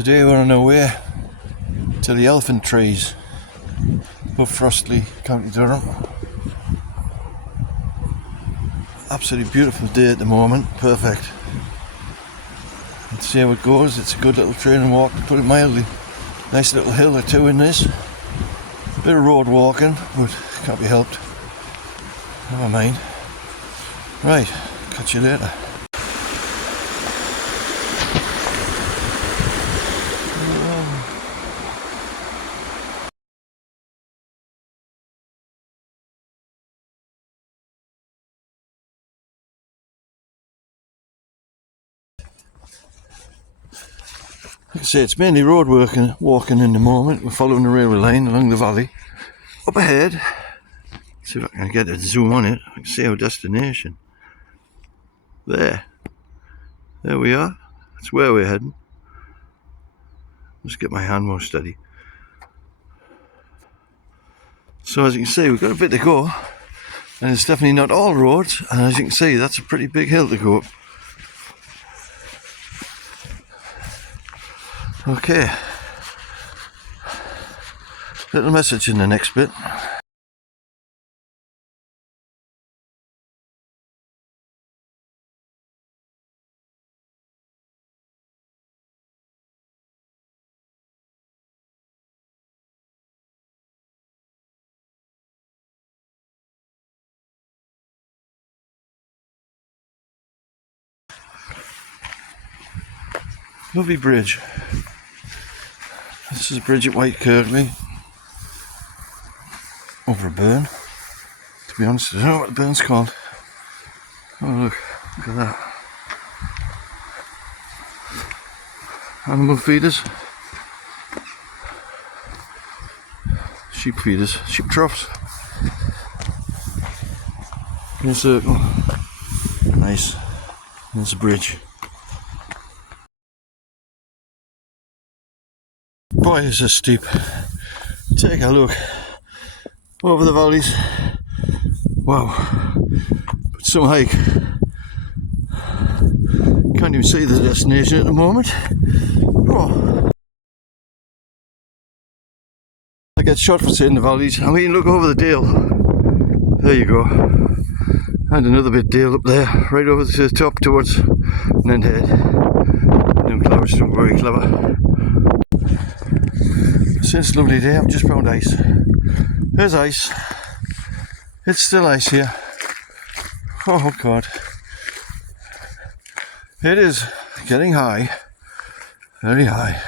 Today we're on our way to the Elephant Trees above Frostley, County Durham. Absolutely beautiful day at the moment, perfect. Let's see how it goes. It's a good little training walk, to put it mildly. Nice little hill or two in this. Bit of road walking, but can't be helped. Never mind. Right, catch you later. Like I say, it's mainly road walking in the moment. We're following the railway line along the valley. Up ahead, see if I can get a zoom on it. I can see our destination. There we are. That's where we're heading. Let's get my hand more steady. So as you can see, we've got a bit to go, and it's definitely not all roads. And as you can see, that's a pretty big hill to go up. Okay, little message in the next bit. Lovely bridge. This is a bridge at White Kirkley over a burn. To be honest, I don't know what the burn's called. Oh look at that. Animal feeders. Sheep feeders. Sheep troughs. In a circle. Nice. There's a bridge. Boy, is this steep. Take a look over the valleys. Wow, but some hike. Can't even see the destination at the moment. Oh. I get shot for saying the valleys. I mean, look over the dale. There you go. And another bit dale up there, right over to the top towards Nendhead. Them clouds look very clever. Since lovely day, I've just found ice. There's ice. It's still ice here. Oh God. It is getting high. Very high.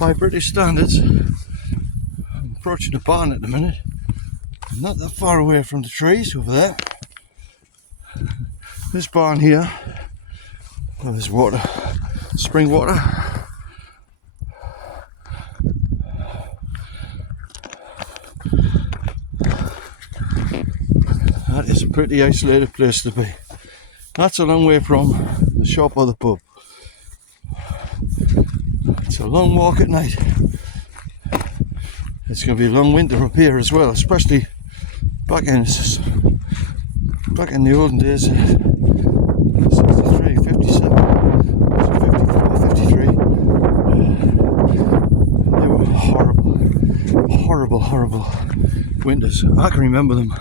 By British standards, I'm approaching a barn at the minute. I'm not that far away from the trees over there. This barn here, well, there's water, spring water. That is a pretty isolated place to be. That's a long way from the shop or the pub. It's a long walk at night. It's going to be a long winter up here as well, especially back in the olden days. 63, 57, 54, 53. They were horrible winters. I can remember them.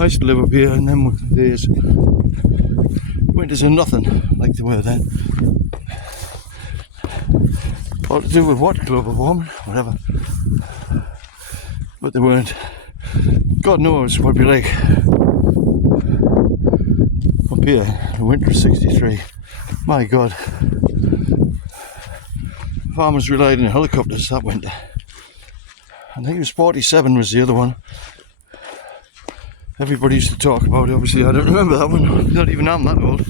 I used to live up here, and them days, winters are nothing like they were then. All to do with what? Global warming, whatever. But they weren't. God knows what it'd be like up here in the winter of 63. My God. Farmers relied on helicopters that winter. I think it was 47 was the other one. Everybody used to talk about it. Obviously I don't remember that one. Not even I'm that old.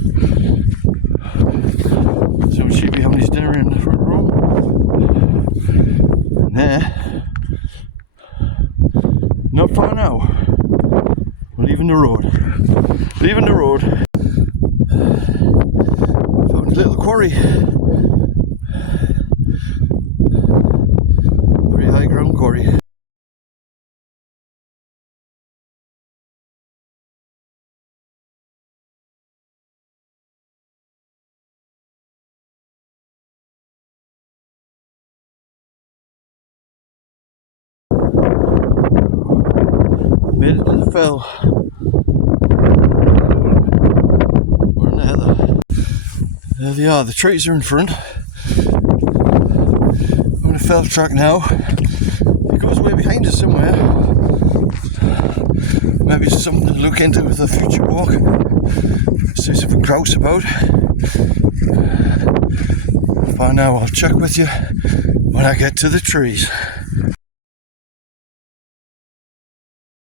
So she'd be having his dinner in the front room. And there, not far now, we're leaving the road. Found a little quarry. Made it to the fell. We're in the heather. There they are, the trees are in front. I'm on a fell track now. It goes way behind us somewhere. Maybe it's something to look into with a future walk. See some grouse about. For now, I'll check with you when I get to the trees.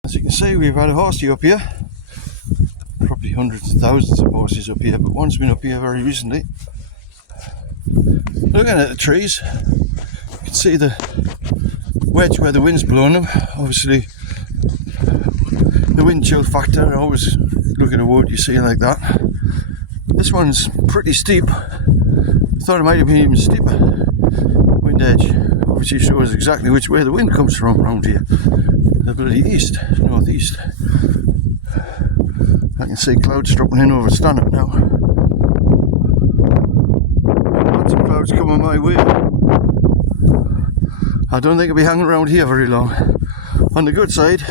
As you can see, we've had a horsey up here. Probably hundreds of thousands of horses up here, but one's been up here very recently. Looking at the trees, you can see the wedge where the wind's blowing them. Obviously, the wind chill factor, I always look at a wood you see like that. This one's pretty steep. Thought it might have been even steeper. Wind edge obviously shows exactly which way the wind comes from around here. The bloody east, northeast. I can see clouds dropping in over Stanhope now. Lots of clouds coming my way. I don't think I'll be hanging around here very long. On the good side,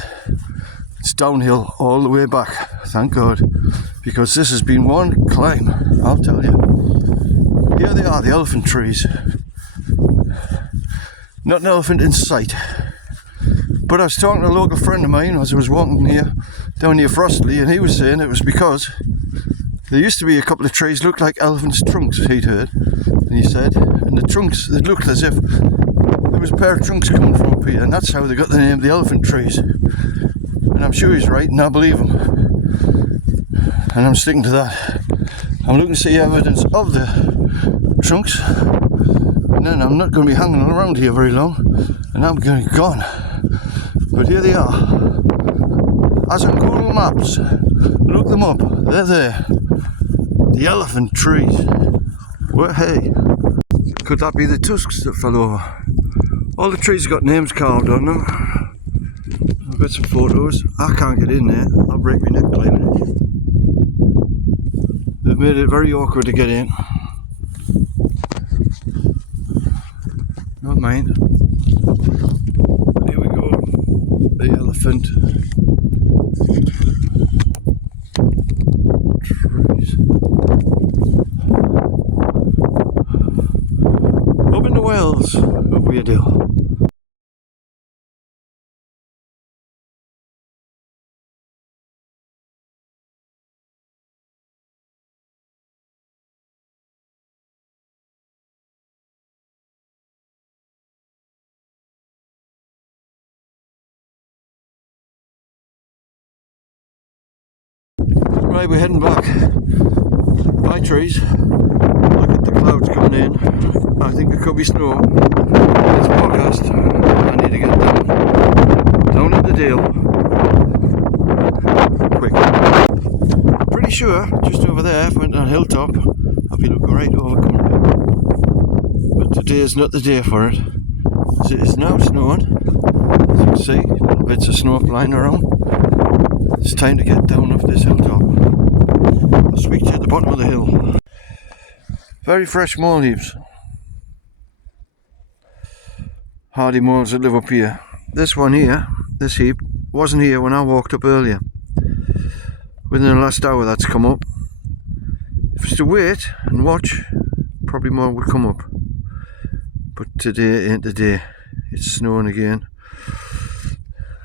it's downhill all the way back, thank God, because this has been one climb, I'll tell you. Here they are, the elephant trees. Not an elephant in sight. But I was talking to a local friend of mine as I was walking here, down near Frostley, and he was saying it was because there used to be a couple of trees looked like elephants' trunks, he'd heard. And he said, and the trunks, they looked as if there was a pair of trunks coming from up here, and that's how they got the name the elephant trees. And I'm sure he's right, and I believe him. And I'm sticking to that. I'm looking to see evidence of the trunks, and then I'm not going to be hanging around here very long, and I'm going to be gone. But here they are. As on Google Maps, look them up, they're there. The elephant trees. Well, hey, could that be the tusks that fell over? All the trees have got names carved on them. I've got some photos. I can't get in there, I'll break my neck climbing it. They've made it very awkward to get in. Not mine. Here we go. The elephant trees. Up in the Wales, up Weird Hill. Right, we're heading back. By trees. Look at the clouds coming in. I think it could be snow. It's forecast. I need to get down at the Dale. Quick. I'm pretty sure just over there, if I went on Hilltop, I'll be looking right over Cumberland. But today is not the day for it. It is now snowing. As you can see, little bits of snow flying around. It's time to get down off this hilltop. I'll speak to you at the bottom of the hill. Very fresh mole leaves. Hardy moles that live up here. This one here, this heap, wasn't here when I walked up earlier. Within the last hour that's come up. If it's to wait and watch, probably more would come up. But today ain't the day. It's snowing again.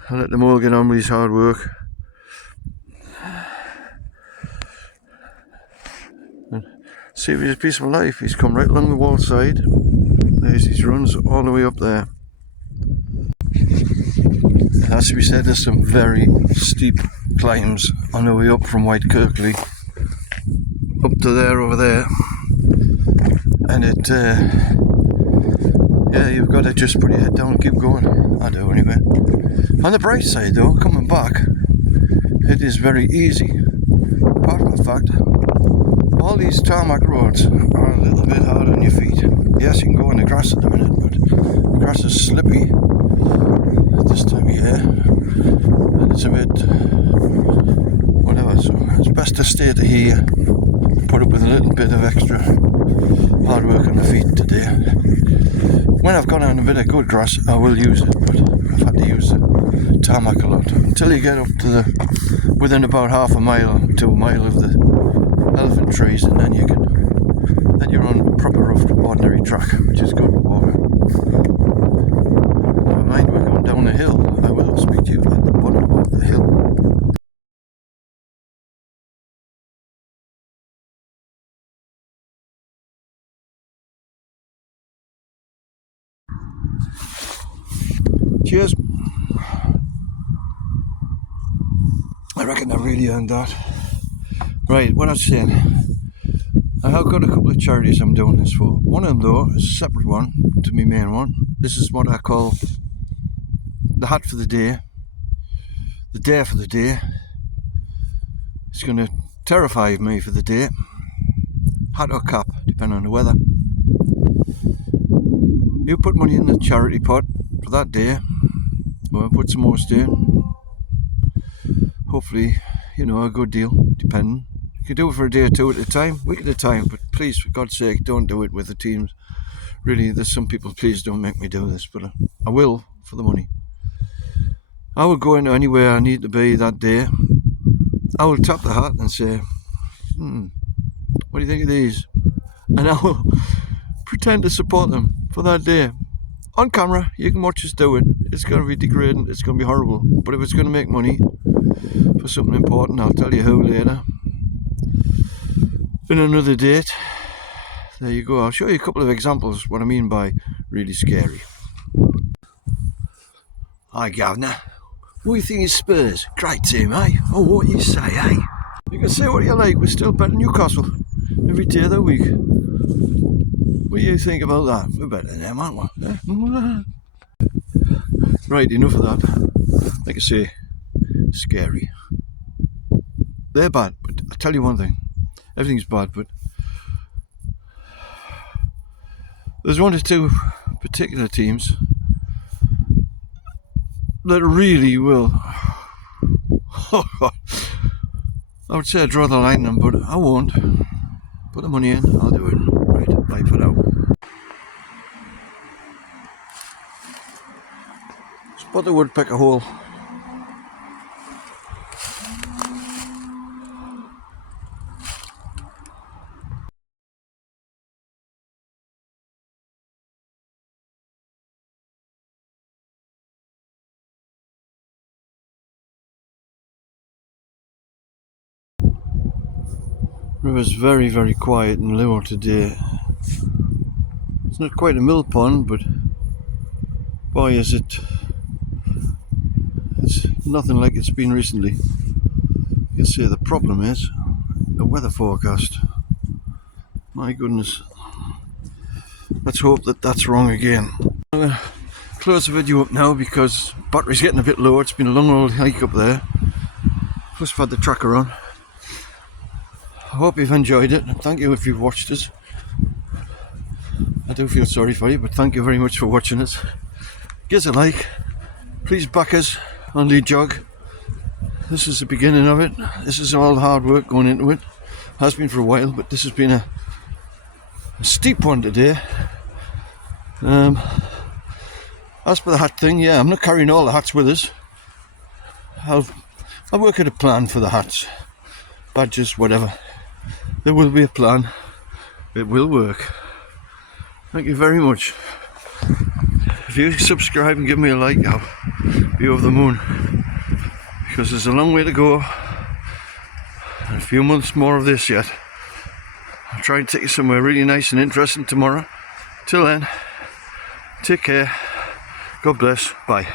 I'll let them all get on with his hard work. Serious peaceful life. He's come right along the wall side. There's his runs all the way up there. It has to be said, there's some very steep climbs on the way up from White Kirkley up to there, over there, and it yeah, you've got to just put your head down and keep going. I do anyway. On the bright side though, coming back, it is very easy, apart from the fact all these tarmac roads are a little bit hard on your feet. Yes, you can go in the grass at the minute, but the grass is slippy at this time of year, and it's a bit whatever, so it's best to stay to here, put up with a little bit of extra hard work on the feet today. When I've got on a bit of good grass, I will use it, but I've had to use the tarmac a lot. Until you get up to within about half a mile to a mile of the elephant trees, and then you're on proper rough ordinary track, which is good walking. Never mind, we're going down a hill. I will speak to you at the bottom of the hill. Cheers. I reckon I really earned that. Right, what I was saying, I have got a couple of charities I'm doing this for. One of them though is a separate one to my main one. This is what I call the hat for the day. The day for the day. It's going to terrify me for the day. Hat or cap, depending on the weather. You put money in the charity pot for that day, or put some more in. Hopefully, you know, a good deal, depending. You can do it for a day or two at a time, week at a time, but please, for God's sake, don't do it with the teams. Really, there's some people, please don't make me do this, but I will for the money. I will go into anywhere I need to be that day. I will tap the hat and say, what do you think of these? And I will pretend to support them for that day. On camera, you can watch us do it. It's going to be degrading, it's going to be horrible. But if it's going to make money for something important, I'll tell you how later. In another date. There you go. I'll show you a couple of examples what I mean by really scary. Hi, Governor. What do you think of Spurs? Great team, eh? Oh, what you say, eh? You can say what you like, we're still betting Newcastle every day of the week. What do you think about that? We're better than them, aren't we? Right, enough of that. Like I say, scary. They're bad, but I'll tell you one thing. Everything's bad, but there's one or two particular teams that really will. I would say I'd draw the line on them, but I won't. Put the money in, I'll do it. Right, bye for now. Spot the woodpecker hole. River's very, very quiet and low today. It's not quite a mill pond, but boy is it. It's nothing like it's been recently. You can see the problem is the weather forecast. My goodness. Let's hope that that's wrong again. I'm going to close the video up now because battery's getting a bit low. It's been a long old hike up there. Plus I've had the tracker on. I hope you've enjoyed it. Thank you if you've watched us. I do feel sorry for you, but thank you very much for watching us. Give us a like. Please back us on Lead Jog. This is the beginning of it. This is all the hard work going into it. Has been for a while, but this has been a steep one today. As for the hat thing, yeah, I'm not carrying all the hats with us. I'll work out a plan for the hats, badges, whatever. There will be a plan. It will work. Thank you very much. If you subscribe and give me a like, I'll be over the moon. Because there's a long way to go. And a few months more of this yet. I'll try and take you somewhere really nice and interesting tomorrow. Till then, take care. God bless. Bye.